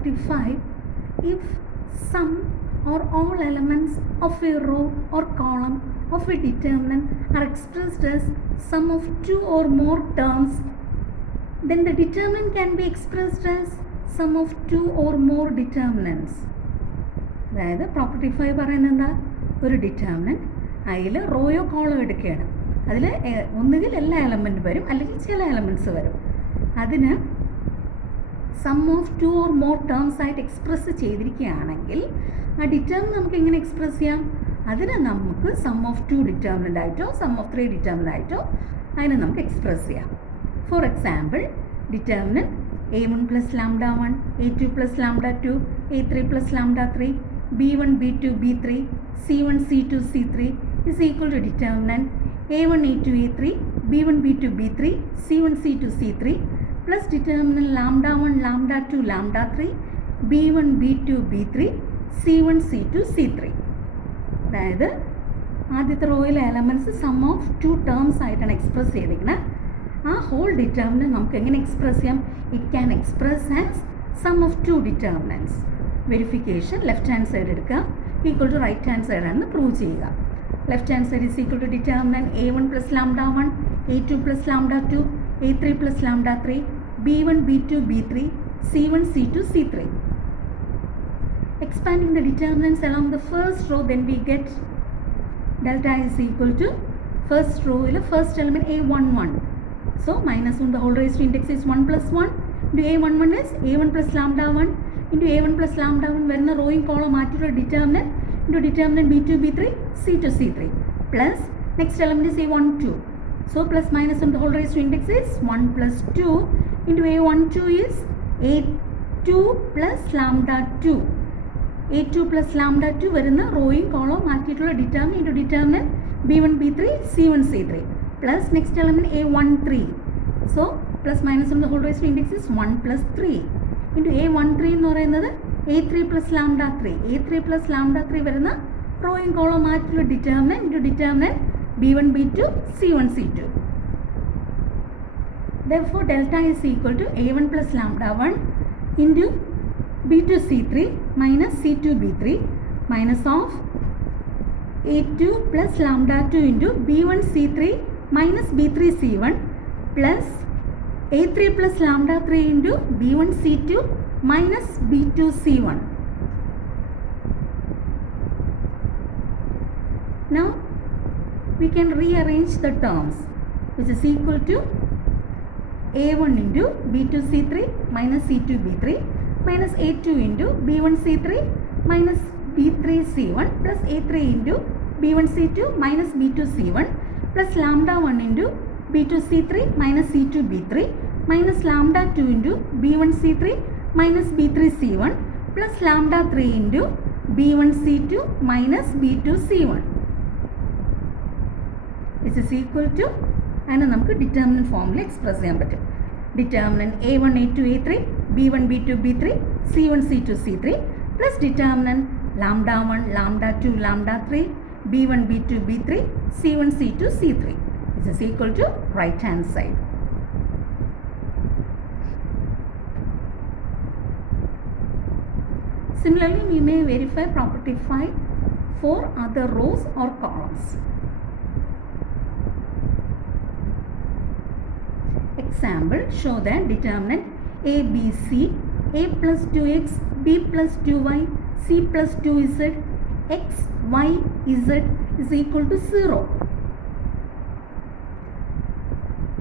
property 5, if some or all elements of a row or column of a determinant are expressed as sum of two or more terms, then the determinant can be expressed as sum of two or more determinants. അതായത് property 5 പറയുന്നത് എന്താ, ഒരു determinant അതിൽ റോയോ കോളോ എടുക്കുകയാണ്, അതിൽ ഒന്നുകിൽ എല്ലാ element വരും അല്ലെങ്കിൽ ചില എലമെൻറ്റ്സ് വരും. അതിന് sum of two or more terms ആയിട്ട് എക്സ്പ്രസ് ചെയ്തിരിക്കുകയാണെങ്കിൽ ആ ഡിറ്റർമിനൻറ്റ് നമുക്ക് എങ്ങനെ എക്സ്പ്രസ് ചെയ്യാം? അതിനെ നമുക്ക് സം ഓഫ് ടു ഡിറ്റർമിനൻ്റ് ആയിട്ടോ സം ഓഫ് ത്രീ ഡിറ്റർമിനൻ്റ് ആയിട്ടോ അതിനെ നമുക്ക് എക്സ്പ്രസ് ചെയ്യാം. For example, determinant a1 plus lambda 1, a2 plus lambda 2, a3 plus lambda 3, b1, b2, b3, c1, c2, c3 is equal to determinant a1, a2, a3, b1, b2, b3, c1, c2, c3 plus determinant lambda 1, lambda 2, lambda 3, b1, b2, b3, c1, c2, c3. അതായത് ആദ്യത്തെ റോയിലെ elements sum of two terms ആയിട്ടാണ് express ചെയ്തിരിക്കുന്നത്. ആ whole determinant നമുക്ക് എങ്ങനെ express ചെയ്യാം? It can express as sum of two determinants. Verification left hand side എടുക്കുക, equal to right hand side ആണെന്ന് പ്രൂവ് ചെയ്യുക. Left hand side is equal to determinant a1 plus lambda 1, a2 plus lambda 2, a3 plus lambda 3, b1, b2, b3, c1, c2, c3. Expanding the determinants along the first row, then we get delta is equal to first row first element a11. So minus 1 the whole raised to index is 1 plus 1 into a11 is a1 plus lambda 1 into a1 plus lambda 1 വരുന്ന റോയും column മാറ്റിയിട്ടുള്ള determinant into determinant b2 b3 c2 c3 plus next element is a12. So plus minus 1 the whole raised to index is 1 plus 2 into a12 is a2 plus lambda 2. a2 plus lambda 2 വരുന്ന റോയും column മാറ്റിയിട്ടുള്ള determinant into determinant b1 b3 c1 c3 plus next element a13. So plus minus 1 the whole raised to index is 1 plus 3 into a13 എന്ന് പറയുന്നത് a3 plus lambda 3. a3 plus lambda 3 വരുന്ന റോയും column മാറ്റിയുള്ള determinant into determinant b1 b2 c1 c2. Therefore delta is equal to a1 plus lambda 1 into b2 c3 minus c2 b3 minus of a2 plus lambda 2 into b1 c3 minus b3 c1 plus a3 plus lambda 3 into b1 c2 minus b2 c1. Now we can rearrange the terms, which is equal to a1 into b2 c3 minus c2 b3 minus a2 into b1 c3 minus b3 c1 plus a3 into b1 c2 minus b2 c1 plus lambda 1 into b2 c3 minus c2 b3 minus lambda 2 into b1 c3 minus b3 c1 plus lambda 3 into b1 c2 minus b2 c1, which is equal to, and നമുക്ക് determinant ഫോമിൽ express ചെയ്യാൻ പറ്റും. Determinant a1 a2 a3 b1 b2 b3 c1 c2 c3 plus determinant lambda 1 lambda 2 lambda 3 b1 b2 b3 c1 c2 c3, which is equal to right hand side. Similarly, we may verify property 5 for other rows or columns. Example, show that determinant a b c a plus 2x b plus 2y c plus 2z x y z is equal to 0.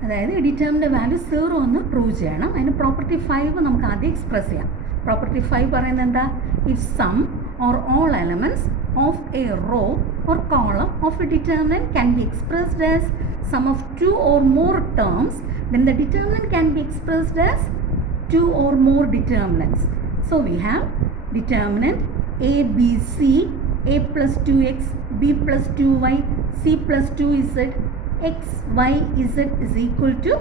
അതായത് ഡിറ്റർമിൻ്റെ value 0 എന്ന് prove ചെയ്യണം. അതിന് property 5 നമുക്ക് ആദ്യം express ചെയ്യാം. Property 5 പറയുന്നത് എന്താ? If some or all elements of a row or column of a determinant can be expressed as sum of 2 or more terms, then the determinant can be expressed as 2 or more determinants. So we have determinant a b c a plus 2x b plus 2y c plus 2z x y z is equal to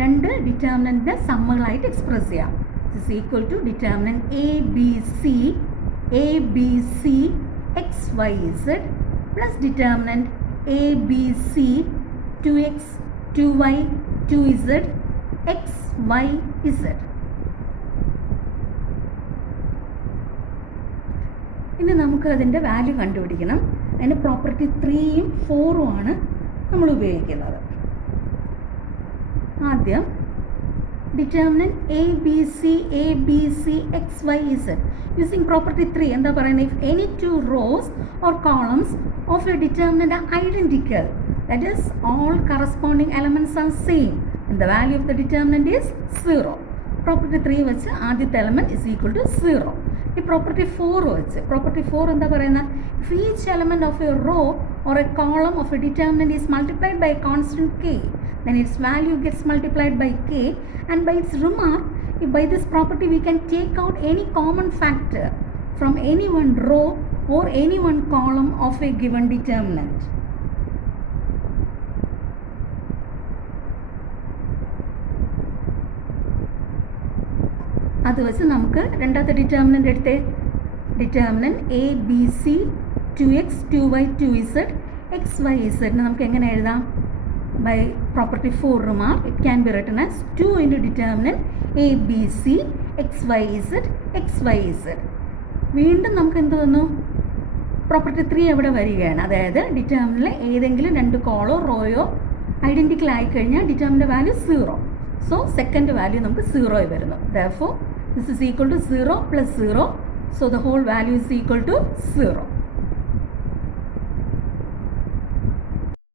രണ്ട് ഡിറ്റർമിനൻറ്റിൻ്റെ സമ്മുകളായിട്ട് എക്സ്പ്രസ് ചെയ്യാം. Is equal to determinant a b c x y z plus determinant a b c 2x 2y 2z x y z. ഇനി നമുക്ക് അതിൻ്റെ value കണ്ടുപിടിക്കണം. അതിന് പ്രോപ്പർട്ടി 3യും 4ഉം ആണ് നമ്മൾ ഉപയോഗിക്കുന്നത്. ആദ്യം determinant A, B, C, X, Y, Z. Using property 3, എന്താ പറയുന്നത്? If any two rows or columns of a determinant are identical, that is all corresponding elements are same, and the value of the determinant is 0. Property 3 വെച്ച് ആദ്യത്തെ element is equal to 0. ഈ property 4 വെച്ച് property 4 എന്താ പറയുന്നത്? If each element of a row or a column of a determinant is multiplied by a constant k, then its value gets multiplied by k, and by its remark, if by this property we can take out any common factor from any one row or any one column of a given determinant. അത് വെച്ച് നമുക്ക് രണ്ടാമത്തെ determinant എടുത്തേ. Determinant A B C 2x 2y 2z x y z നമുക്ക് എങ്ങനെ എഴുതാം? By property 4 remark, it can be written as 2 into determinant a b c x y z x y z. വീണ്ടും നമുക്ക് എന്ത് വന്നു? പ്രോപ്പർട്ടി 3 എവിടെ വരികയാണ്? അതായത് ഡിറ്റർമിനൻ്റിലെ ഏതെങ്കിലും രണ്ട് കോളോ റോയോ ഐഡൻറ്റിക്കൽ ആയിക്കഴിഞ്ഞാൽ determinant value 0. So second value നമുക്ക് 0 വരുന്നു. Therefore this is equal to 0 plus 0, so the whole value is equal to 0.